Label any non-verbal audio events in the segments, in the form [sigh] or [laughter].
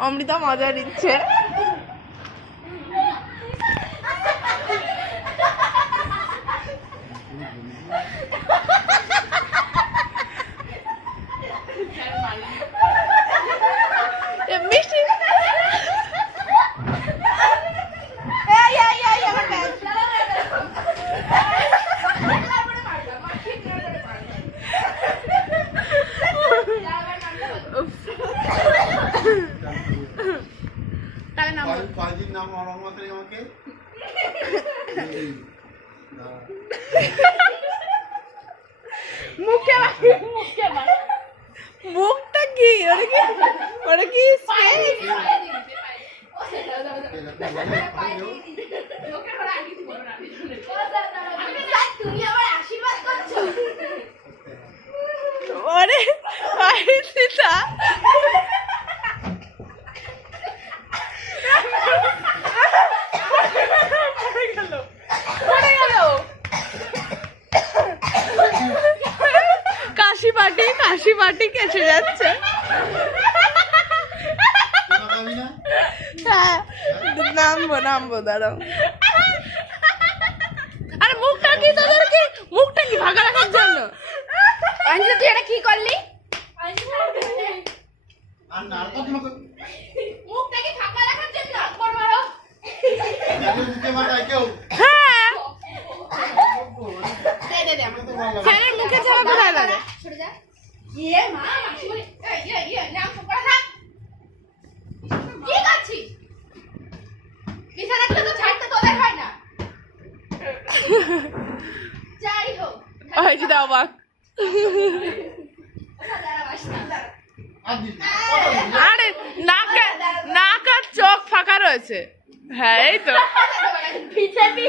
অমৃতা মজা নিচ্ছে এ, মিষ্টি এই, এই, এই, আমার ব্যাগ। তাহলে নাম বল। কয়- কয়দিন নাম তারিখ আমাকে। মুখে মুখে। মুখটা কি? ওটা কি? ওটা কি। তুমি পাটি কাশি পাটি কেটে যাচ্ছে? হ্যাঁ নামবো নামবো দাঁড়াও। আরে মুখটা কি তোদের কি? মুখটা কি ভাগা রাখার জন্য? অঞ্জলি তুই এটা কি করলি? মুখটাকে ফাঁকা রাখার জন্য? কেউ হ্যাঁ দে দে দে আমাকে তো ভালো লাগে। ফ্যানের মুখে ছাড়া ভালো লাগে সরে যা ইয়ে মা ইয়ে ইয়ে নাম করে থাক। কি করছিস? বিছানা তো ছাড়তে তোদের হয় না। যাই হোক ওই যে? আরে নাক নাক আর চোখ ফাঁকা রয়েছে। হ্যাঁ এই তো। বিজেপি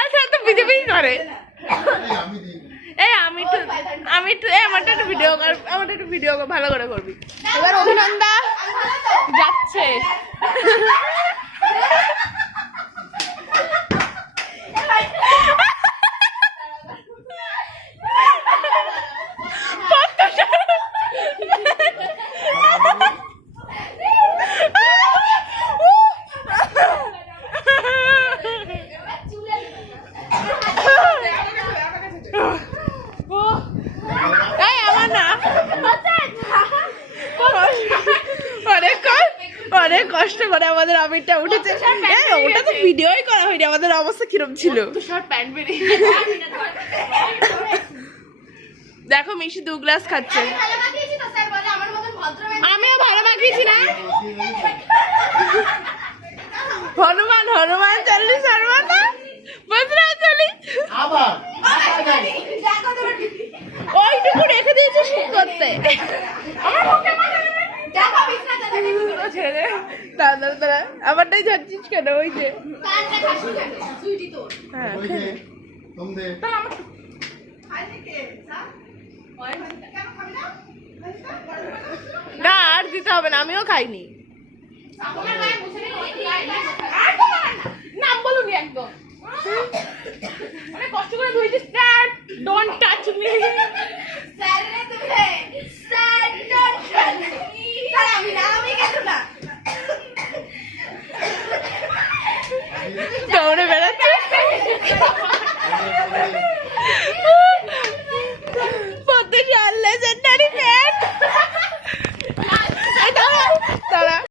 আচ্ছা তো বিজেপি করে। আমি দিই। এই আমি একটু আমি একটু এই আমারটা একটু ভিডিও কর আমারটা একটু ভিডিও ভালো করে করবি। এবার অভিনন্দা। যাচ্ছে। [laughs] কষ্ট করে আমাদের আমিরটা উঠেছে। এই, ওটা তো ভিডিওই করা হয়নি আমাদের অবস্থা কিরম ছিল? [laughs] দেখো মিশি দু গ্লাস খাচ্ছে। আমিও ভালো মাখিয়েছি না? হনুমান হনুমান চল্লিশ যাই। দেখো তোমার ওইটুকু রেখে দিয়েছে শুট করতে? ছেড়ে দাঁড়া দাঁড়া কেন ওই যে কানটা খাসি কেন? সুইটি তোর হ্যাঁ। ওই যে, তোমদের খাইছে কে স্যার ওই কেন খাবি না না আর দিতে হবে না আমিও খাইনি। নাম বলুনি একদম। অনেক কষ্ট করে স্টার্ট ডোন্ট টাচ মি